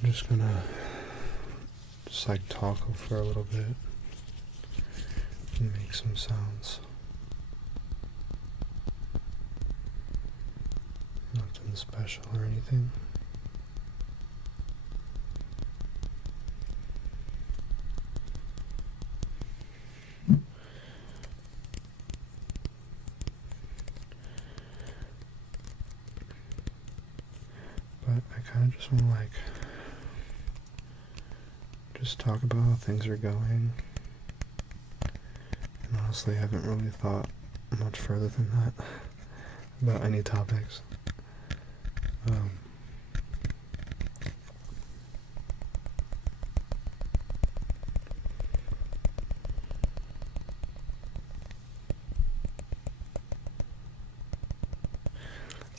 I'm just gonna talk for a little bit and make some sounds. Nothing special or anything. But I kind of just want to just talk about how things are going. And honestly, I haven't really thought much further than that about any topics.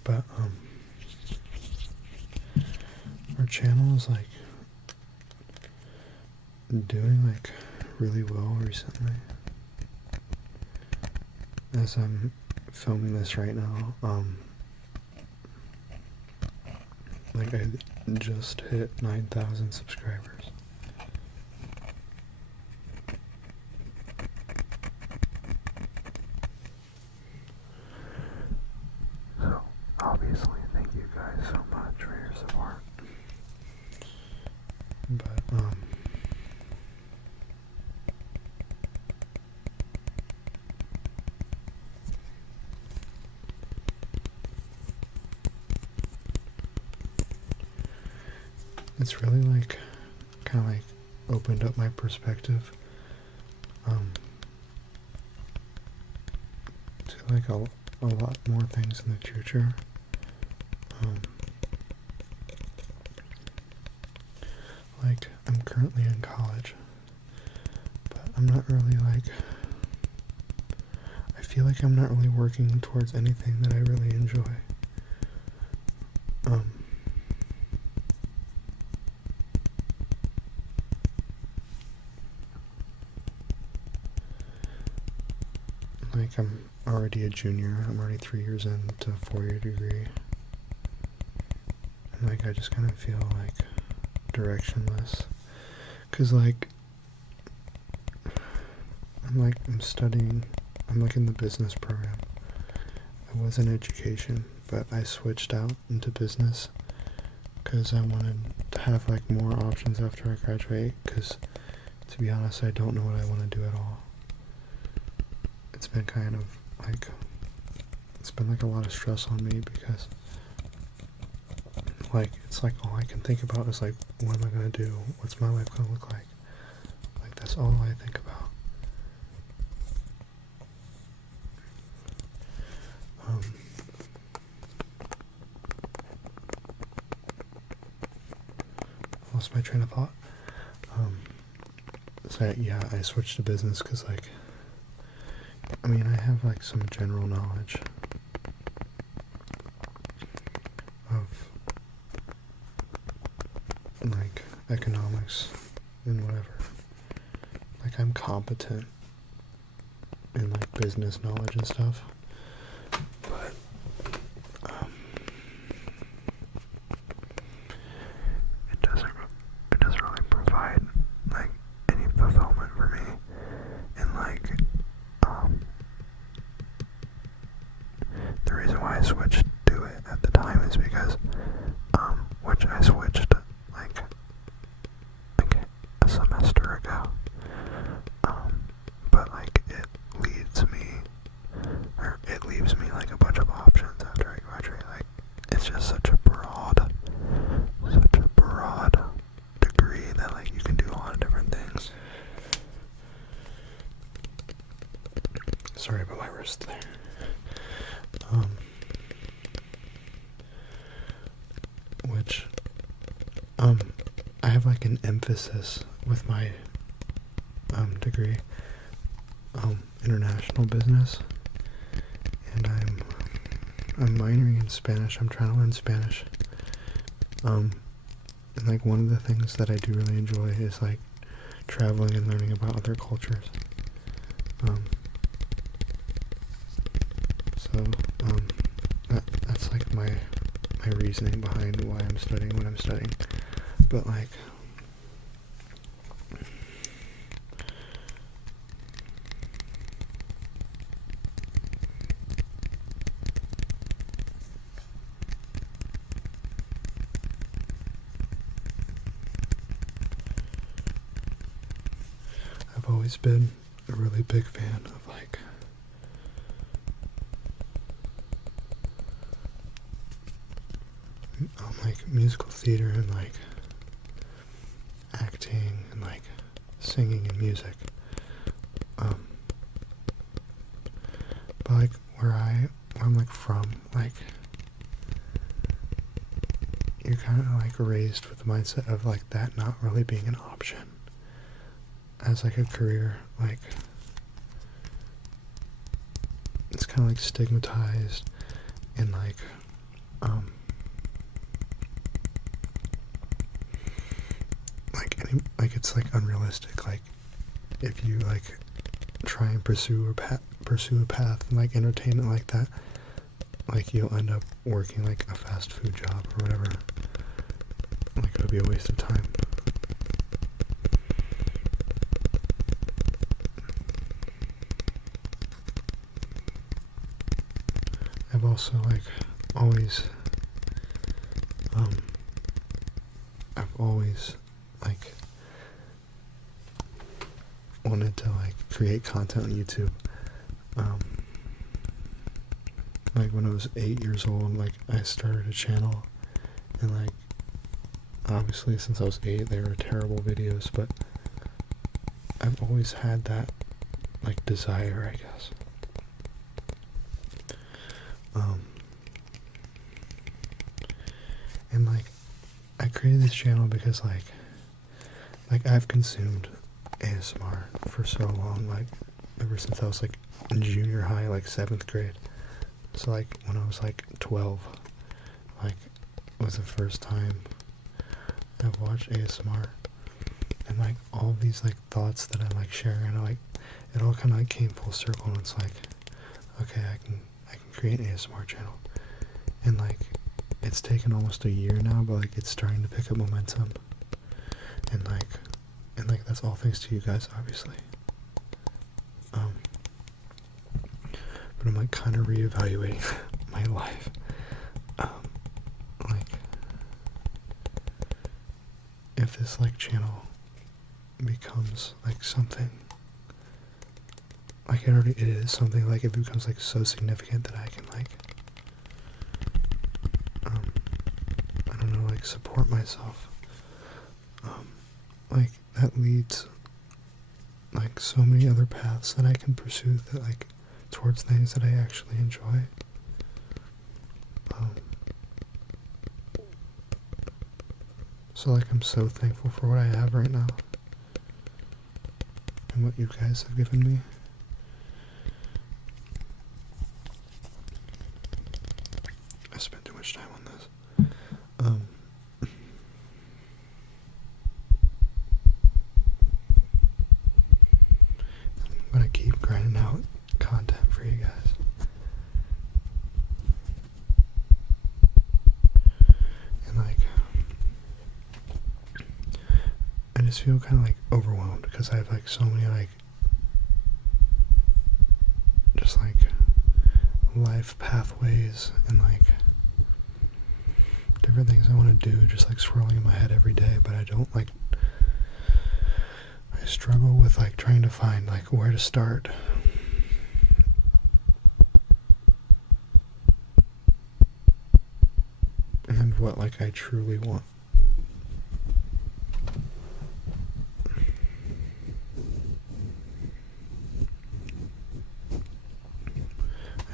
But our channel is doing really well recently. As I'm filming this right now, I just hit 9,000 subscribers. So, obviously, thank you guys so much for your support. But, it's really kind of opened up my perspective to a lot more things in the future. I'm currently in college, but I'm not really I feel like I'm not really working towards anything that I really enjoy. I'm already a junior. I'm already 3 years into a 4-year degree. And I just kind of feel directionless. Cause I'm studying, I'm in the business program. I was in education, but I switched out into business because I wanted to have more options after I graduate, because to be honest, I don't know what I want to do at all. It's been kind of it's been a lot of stress on me, because it's all I can think about is what am I gonna do? What's my life gonna look like? That's all I think about. I lost my train of thought. So yeah, I switched to business because I have some general knowledge of economics and whatever. I'm competent in business knowledge and stuff, but it doesn't really provide any fulfillment for me. And the reason why I switched to it at the time is because which I switched a semester ago. But it leaves me a bunch of options after I graduate. It's just such a broad degree that you can do a lot of different things. Sorry about my wrist there. Which I have an emphasis with my degree, international business, and I'm minoring in Spanish. I'm trying to learn Spanish. And one of the things that I do really enjoy is traveling and learning about other cultures. So that's my reasoning behind why I'm studying what I'm studying. But like, I've always been a really big fan of like musical theater and like acting and like singing and music. But like where I'm like from, like you're kind of like raised with the mindset of like that not really being an option as like a career. Like it's kind of like stigmatized and like it's like unrealistic. Like if you like try and pursue a path in like entertainment like that, like you'll end up working like a fast food job or whatever. Like it'll be a waste of time. I've also like always like wanted to like create content on YouTube. Like when I was 8 years old, like I started a channel, and like obviously since I was 8 they were terrible videos, but I've always had that like desire, I guess. And like I created this channel because like I've consumed ASMR for so long, like ever since I was like in junior high, like 7th grade. So like when I was like 12, like was the first time I've watched ASMR, and like all these like thoughts that I'm like sharing, and like it all kind of like came full circle, and it's like, okay, I can create an ASMR channel, and like it's taken almost a year now, but like it's starting to pick up momentum, and like that's all thanks to you guys, obviously. But I'm like kind of reevaluating my life. Like if this like channel becomes like something, like it is something, like it becomes like so significant that I can like I don't know, like support myself. Like that leads like so many other paths that I can pursue, that like towards things that I actually enjoy. So like I'm so thankful for what I have right now and what you guys have given me. I spent too much time on this. I'm gonna keep grinding out content for you guys. And like I just feel kind of like overwhelmed because I have like so many like just like life pathways and like different things I want to do just like swirling in my head every day, but I don't like, I struggle with like trying to find like where to start. And what like I truly want. I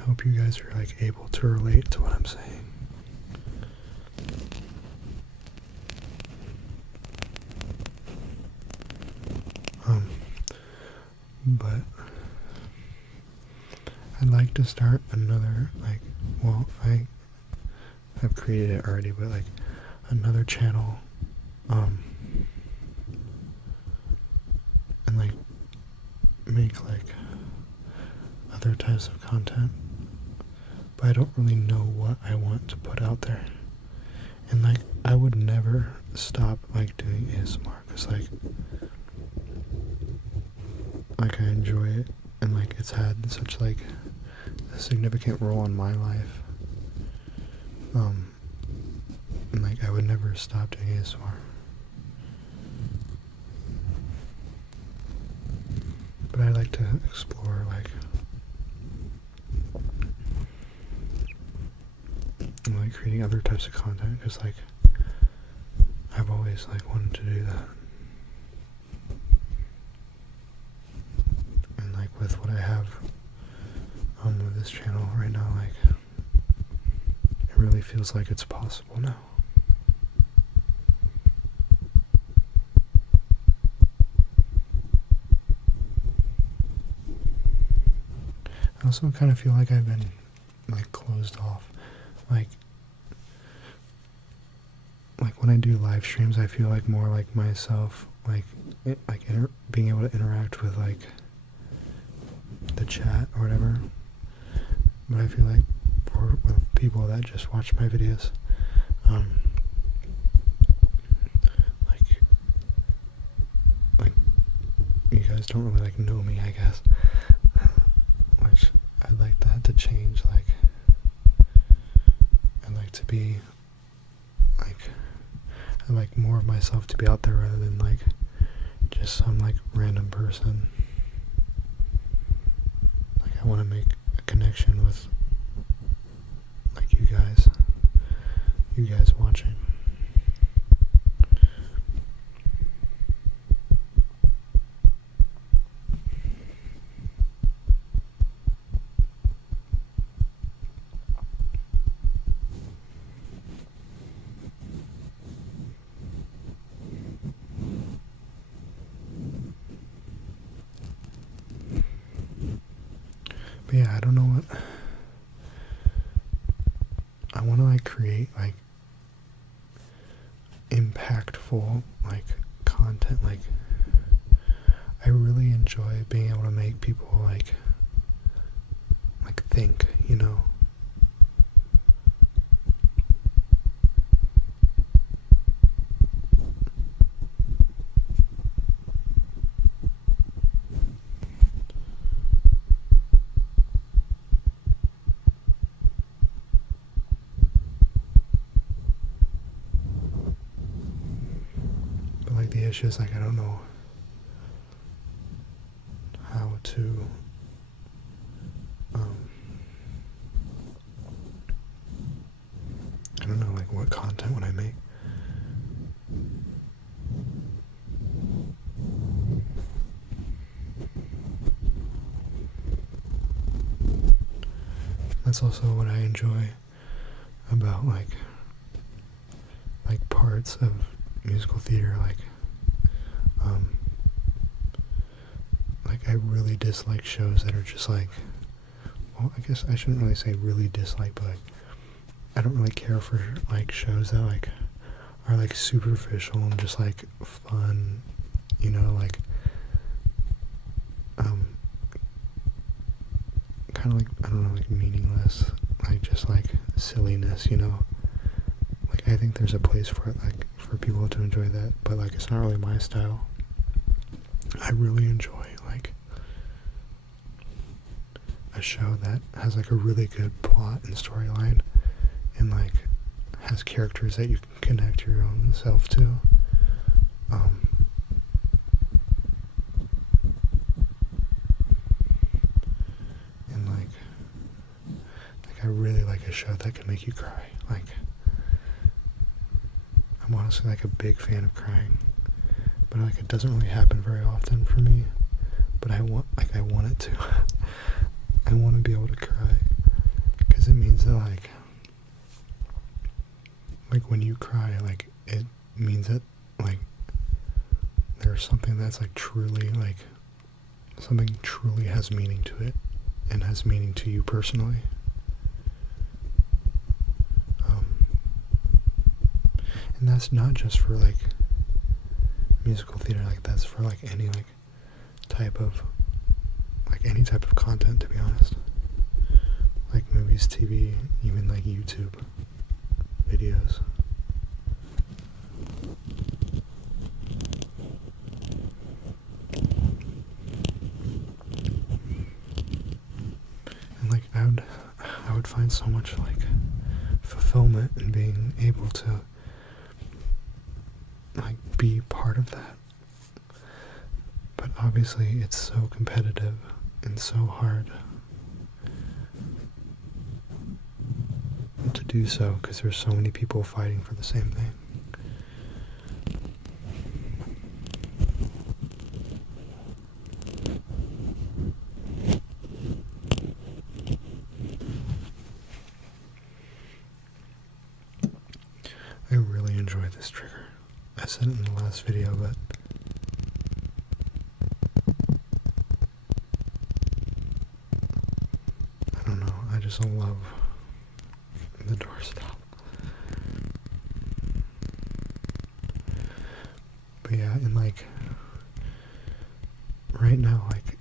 hope you guys are like able to relate to what I'm saying. But I'd like to start another, like, well, I've created it already, but like another channel, and like make like other types of content, but I don't really know what I want to put out there. And like I I would never stop like doing ASMR because like I enjoy it, and like it's had such like a significant role in my life. And like I would never stop doing ASMR. But I like to explore like creating other types of content because like I've always like wanted to do that. And like with what I have with this channel right now, like it really feels like it's possible now. I also kind of feel like I've been like closed off. Like when I do live streams, I feel like more like myself, being able to interact with like the chat or whatever. But I feel like with people that just watch my videos, like you guys don't really like know me, I guess. Which I'd like that to change. Like I'd like to be like I'd like more of myself to be out there rather than like just some like random person. Like I want to make a connection with like you guys watching. But yeah, I don't know what I want to like create like impactful like content. Like I really enjoy being able to make people like think, you know. But like the issue is like I don't know how to I don't know like what content would I make. That's also what I enjoy about like parts of musical theater, like I really dislike shows that are just like, well, I guess I shouldn't really say really dislike, but like I don't really care for like shows that like are like superficial and just like fun, you know, like kind of like, I don't know, like meaningless, like just like silliness, you know. Like I think there's a place for it, like for people to enjoy that, but like it's not really my style. I really enjoy like a show that has like a really good plot and storyline and like has characters that you can connect your own self to. And like I really like a show that can make you cry. Like I'm honestly like a big fan of crying, but like it doesn't really happen very often for me. But I want it to. I want to be able to cry because it means that like when you cry, like it means that like there's something that's like truly like something truly has meaning to it and has meaning to you personally. And that's not just for like musical theater, like that's for like any like type of any type of content, to be honest. Like movies, TV, even like YouTube videos. so much like fulfillment in being able to like be part of that. But obviously it's so competitive and so hard to do so because there's so many people fighting for the same thing. I really enjoy this trigger. I said it in the last video, but I don't know, I just love the doorstop. But yeah, and like right now, like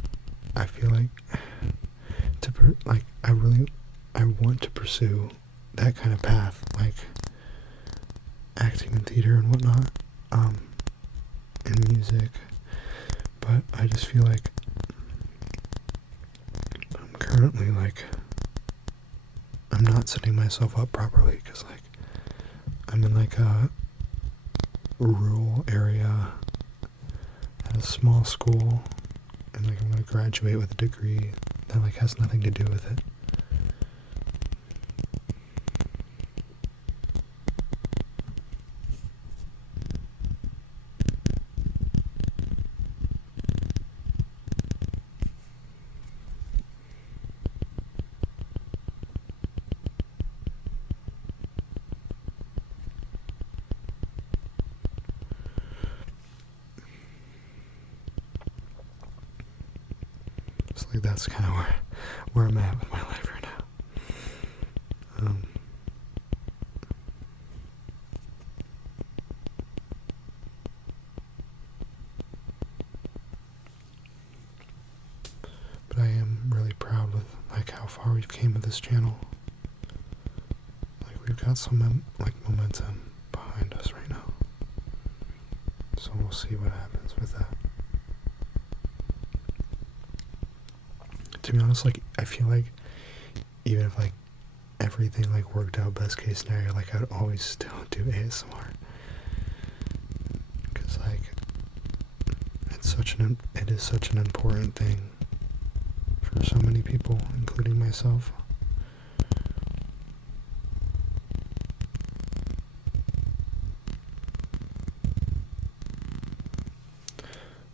I feel like I want to pursue that kind of path, like acting in theater and whatnot, and music. But I just feel like I'm currently like I'm not setting myself up properly because like I'm in like a rural area at a small school, and like I'm gonna graduate with a degree that like has nothing to do with it. So like that's kind of where I'm at with my life right now. But I am really proud with like how far we've came with this channel. Like we've got some momentum behind us right now. So we'll see what happens with that. To be honest, like I feel like even if like everything like worked out best case scenario, like I'd always still do ASMR because like it is such an important thing for so many people, including myself.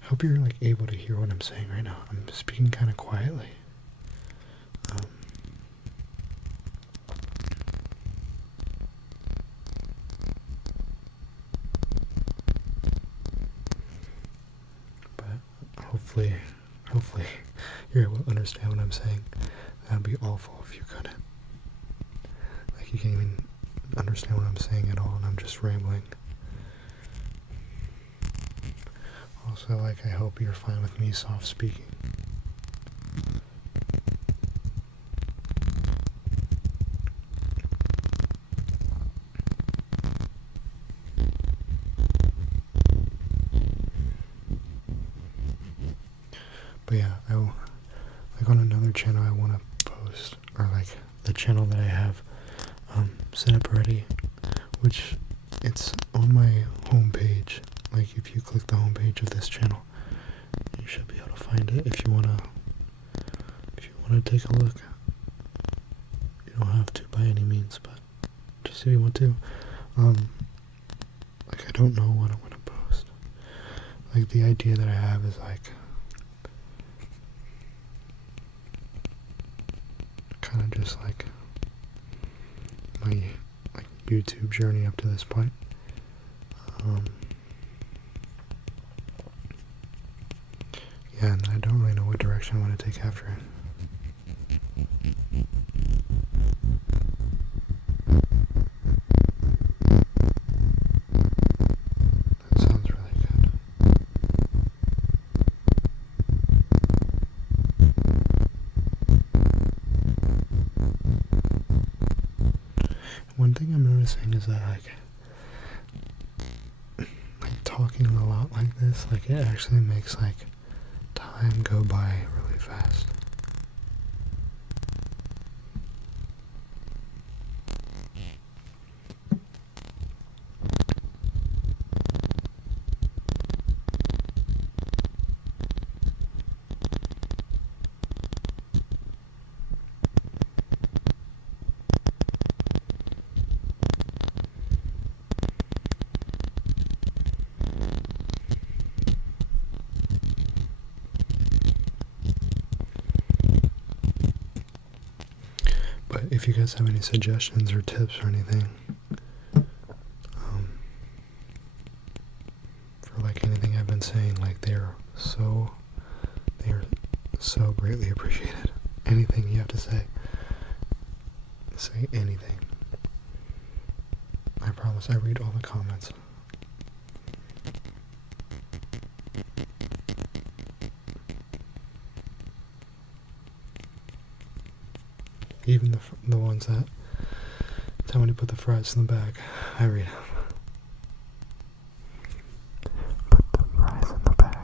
Hope you're like able to hear what I'm saying right now. I'm speaking kind of quietly. But hopefully you're able to understand what I'm saying. That'd be awful if you couldn't. Like you can't even understand what I'm saying at all and I'm just rambling. Also, like, I hope you're fine with me soft speaking. But yeah, like on another channel I want to post, or like the channel that I have set up already, which it's on my homepage. Like if you click the homepage of this channel, you should be able to find it if you wanna take a look. You don't have to by any means, but just if you want to. Like I don't know what I'm gonna post. Like the idea that I have is like kind of just like my like YouTube journey up to this point. Yeah, and I don't really know what direction I want to take after it. That sounds really good. One thing I'm noticing is that like talking a lot like this, like it actually makes like time go by really fast. if you guys have any suggestions or tips or anything, for like anything I've been saying, like they are so greatly appreciated. Anything you have to say anything. I promise I read all the comments. Even the ones that tell me to put the fries in the bag, I read them. Put the fries in the bag.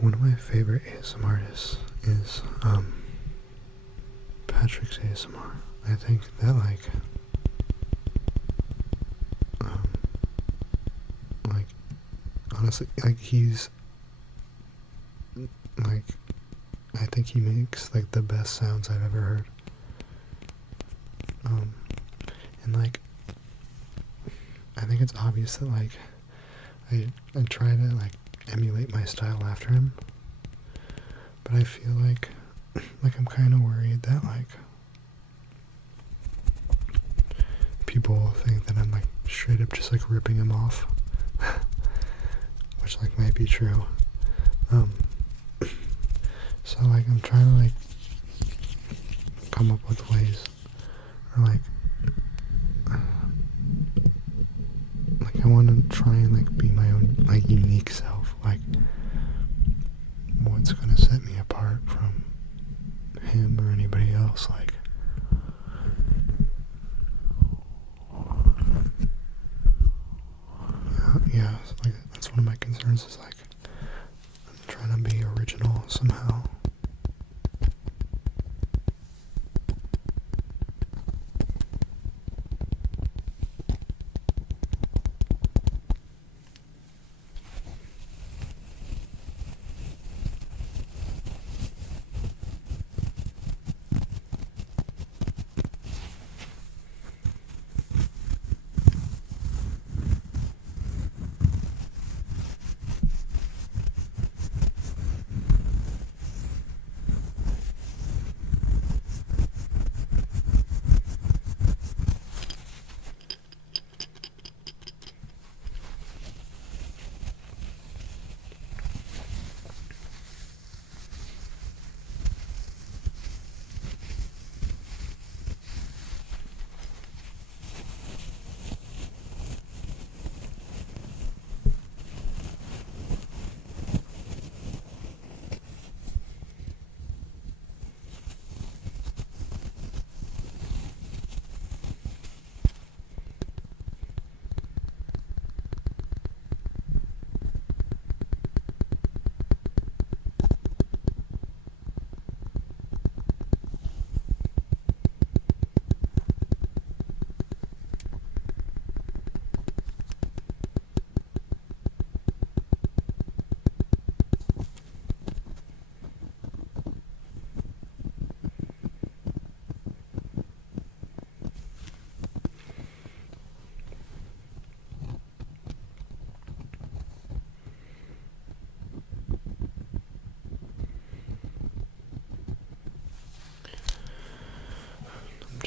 One of my favorite ASMR artists is Patrick's ASMR. I think that honestly, he's I think he makes the best sounds I've ever heard. And I think it's obvious that I try to emulate my style after him, but I feel like I'm kind of worried that people will think that I'm straight up just ripping him off, which might be true. So I'm trying to come up with ways, or I want to try and be my own unique self, what's gonna set me apart from him or anybody else. Yeah, that's one of my concerns, is I'm trying to be original somehow.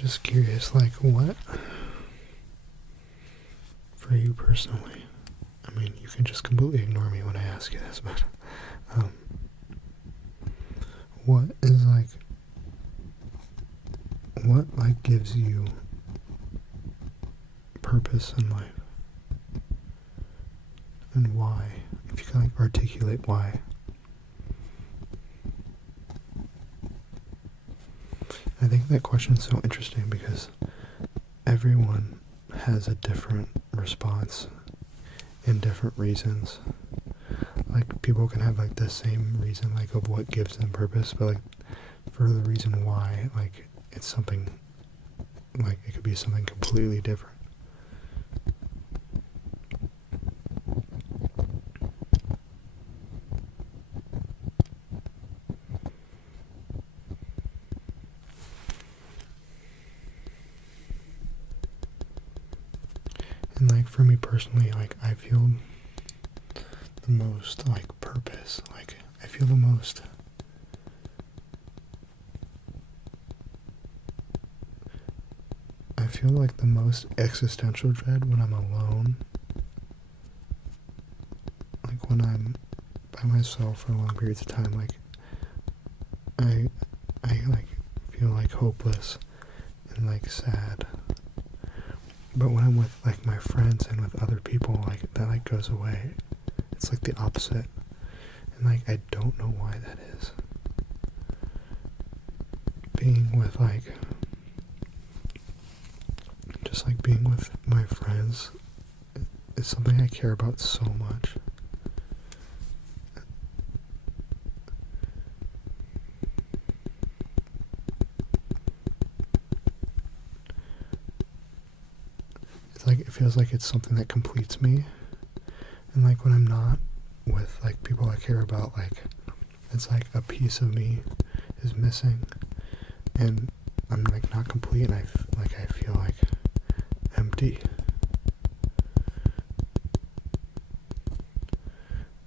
just curious, like, what, for you personally, I mean, you can just completely ignore me when I ask you this, but, what is, like, what, like, gives you purpose in life? And why? If you can, like, articulate why. I think that question is so interesting because everyone has a different response and different reasons. Like, people can have, like, the same reason, like, of what gives them purpose, but, like, for the reason why, like, it's something, like, it could be something completely different. And, like, for me personally, like, I feel the most, like, purpose. Like, I feel the most, I feel like the most existential dread when I'm alone. Like, when I'm by myself for long periods of time, like, I like, feel, like, hopeless and, like, sad. But when I'm with, like, my friends and with other people, like, that, like, goes away. It's, like, the opposite. And, like, I don't know why that is. Being with, like, just, like, being with my friends is something I care about so much. It's like, it feels like it's something that completes me. And, like, when I'm not with, like, people I care about, like, it's like a piece of me is missing, and I'm, like, not complete, and I feel, like, empty.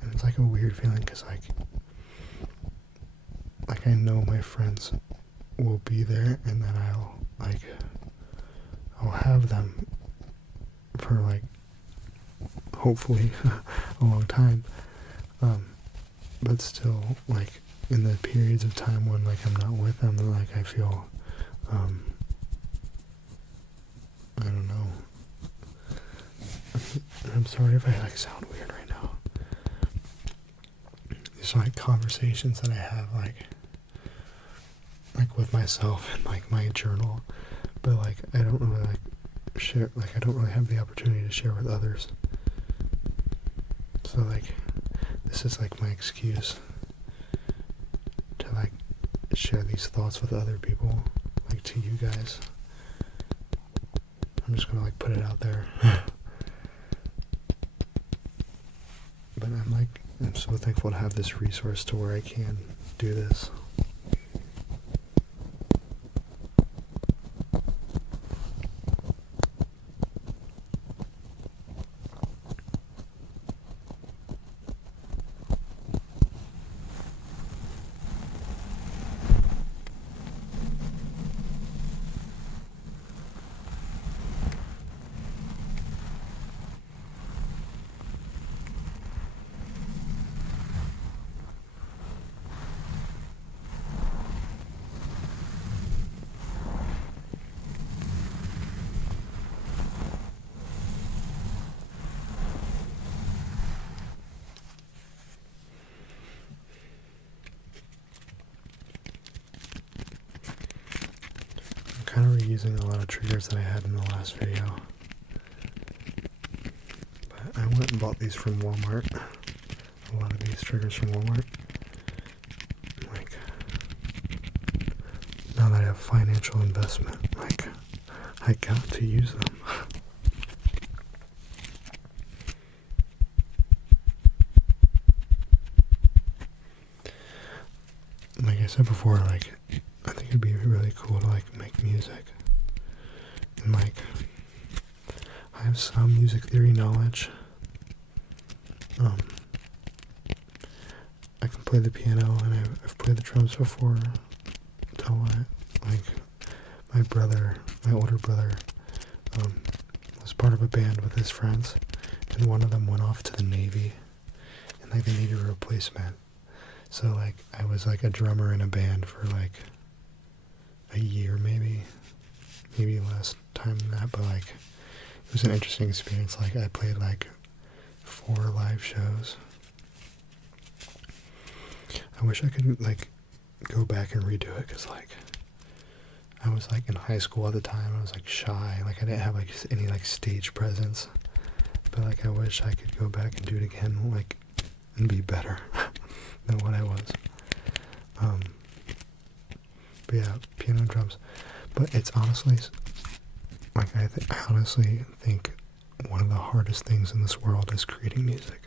And it's, like, a weird feeling, because, like, I know my friends will be there, and then I'll have them for, like, hopefully a long time, but still, like, in the periods of time when, like, I'm not with them, like, I feel, I don't know, I'm sorry if I, like, sound weird right now. These are, like, conversations that I have, like, with myself and, like, my journal, but, like, I don't really, like, share, like, I don't really have the opportunity to share with others. So, like, this is, like, my excuse to, like, share these thoughts with other people, like, to you guys. I'm just gonna, like, put it out there. But I'm so thankful to have this resource to where I can do this. Kind of reusing a lot of triggers that I had in the last video, but I went and bought these from Walmart, a lot of these triggers from Walmart. Like, now that I have financial investment, like, I got to use them. Like I said before, like, I think it'd be really cool to, like, make music. And, like, I have some music theory knowledge. I can play the piano, and I've played the drums before. Like, my older brother, um, was part of a band with his friends, and one of them went off to the Navy, and like they needed a replacement. So like I was like a drummer in a band for like a year, maybe less time than that, but like it was an interesting experience. Like I played like 4 live shows. I wish I could like go back and redo it, because like I was like in high school at the time. I was like shy, like I didn't have like any like stage presence, but like I wish I could go back and do it again, like, and be better than what I was. But yeah, piano and drums. But it's honestly, like I honestly think one of the hardest things in this world is creating music.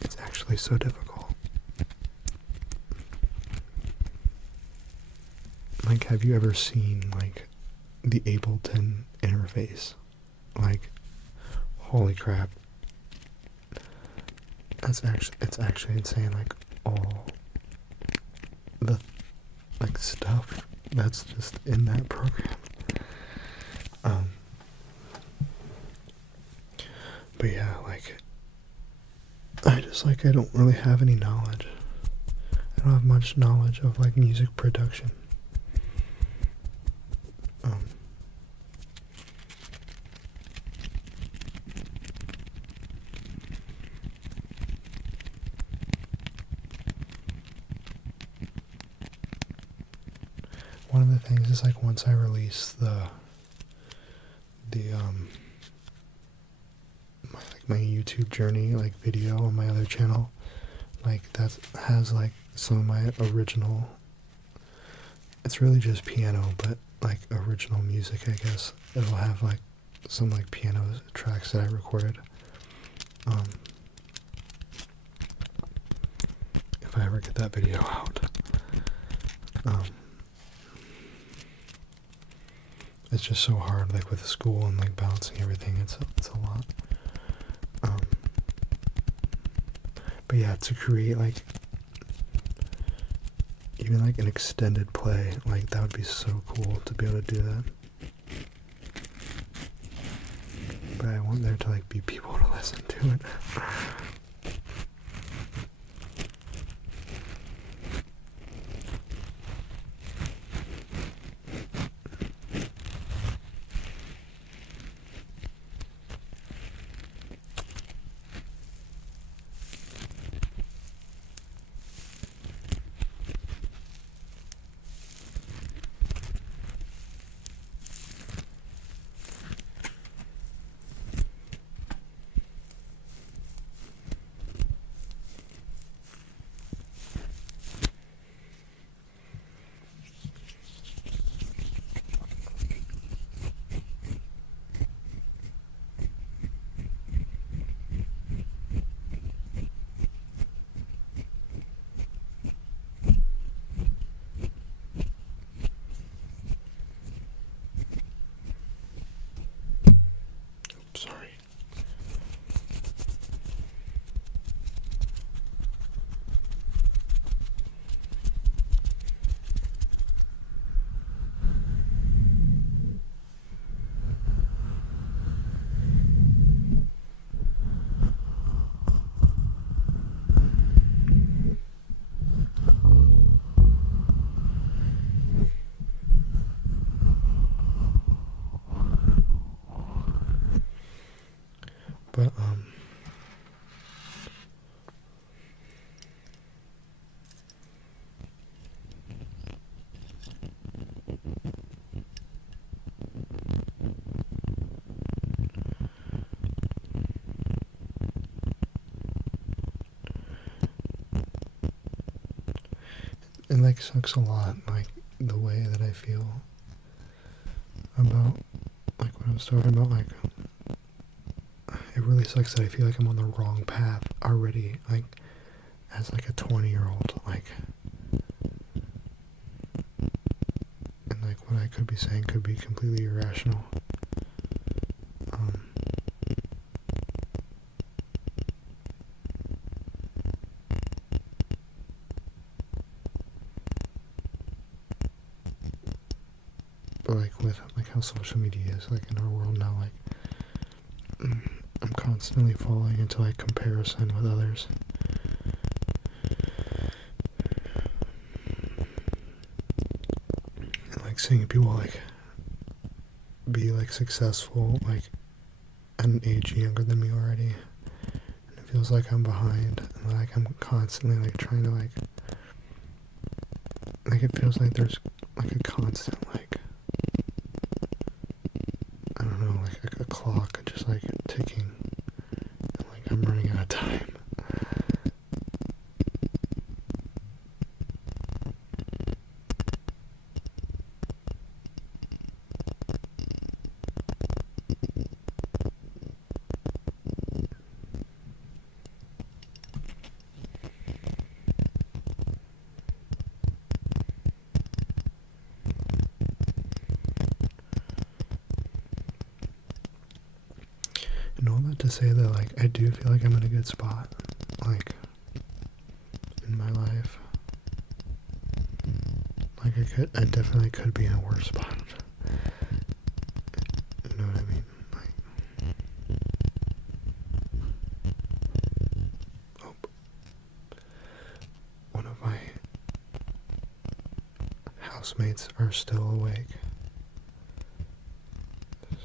It's actually so difficult. Like, have you ever seen like the Ableton interface? Like, holy crap. It's actually insane, like all the like stuff that's just in that program. But yeah, like I don't really have any knowledge. I don't have much knowledge of like music production. One of the things is like once I release my YouTube journey like video on my other channel, like that has like some of my original, it's really just piano, but like original music, I guess. It'll have like some like piano tracks that I recorded. If I ever get that video out. It's just so hard, like with school and like balancing everything. It's a lot. But yeah, to create like even like an extended play, like that would be so cool to be able to do that. But I want there to like be people to listen to it. Sorry. But it like sucks a lot, like the way that I feel about like what I was talking about, like it really sucks that I feel like I'm on the wrong path already, like as like a 20-year-old, like, and like what I could be saying could be completely irrational. like with like how social media is like in our world now, like I'm constantly falling into like comparison with others. And, like seeing people like be like successful like at an age younger than me already. And it feels like I'm behind, and like I'm constantly like trying to like it feels like there's like a constant like I don't know, like a clock just like ticking, and like I'm running out of time. And all that to say that like I do feel like I'm in a good spot, like in my life. Like I definitely could be in a worse spot. You know what I mean? Like, oh, one of my housemates are still awake,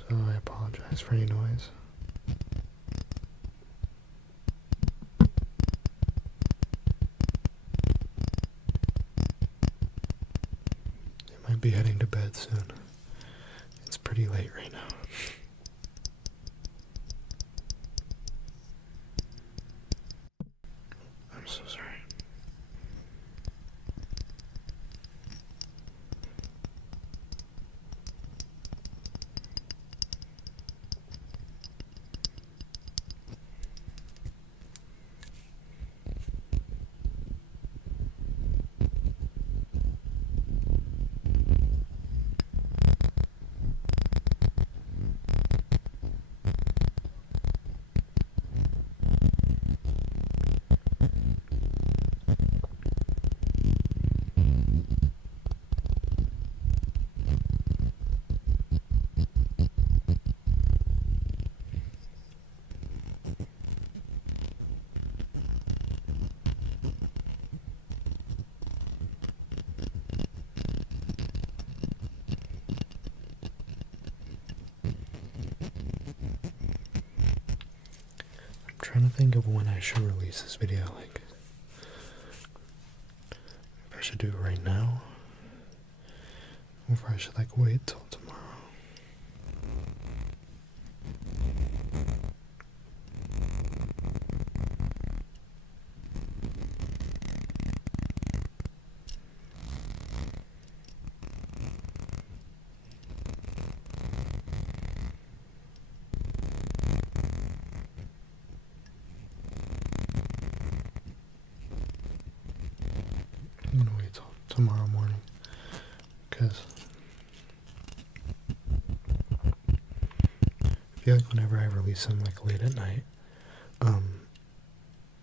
so I apologize for any noise. They might be heading to bed soon. It's pretty late right now. I'm so sorry. I'm trying to think of when I should release this video, like if I should do it right now, or if I should like wait till tomorrow. I'm gonna wait till tomorrow morning, because I feel like whenever I release them like late at night,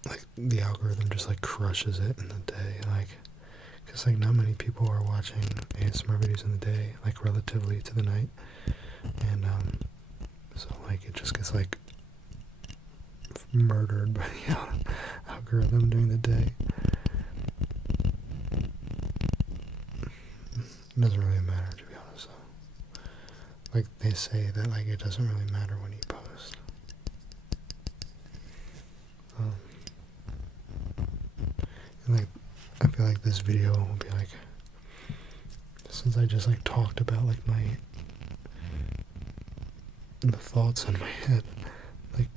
like the algorithm just like crushes it in the day, like, because like not many people are watching ASMR videos in the day, like relatively to the night, and so like it just gets like murdered by the algorithm during the day. It doesn't really matter, to be honest, though. Like, they say that, like, it doesn't really matter when you post. And, like, I feel like this video will be, like, since I just, like, talked about, like, the thoughts in my head, like,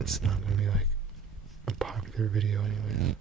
it's not gonna be, like, a popular video anyways.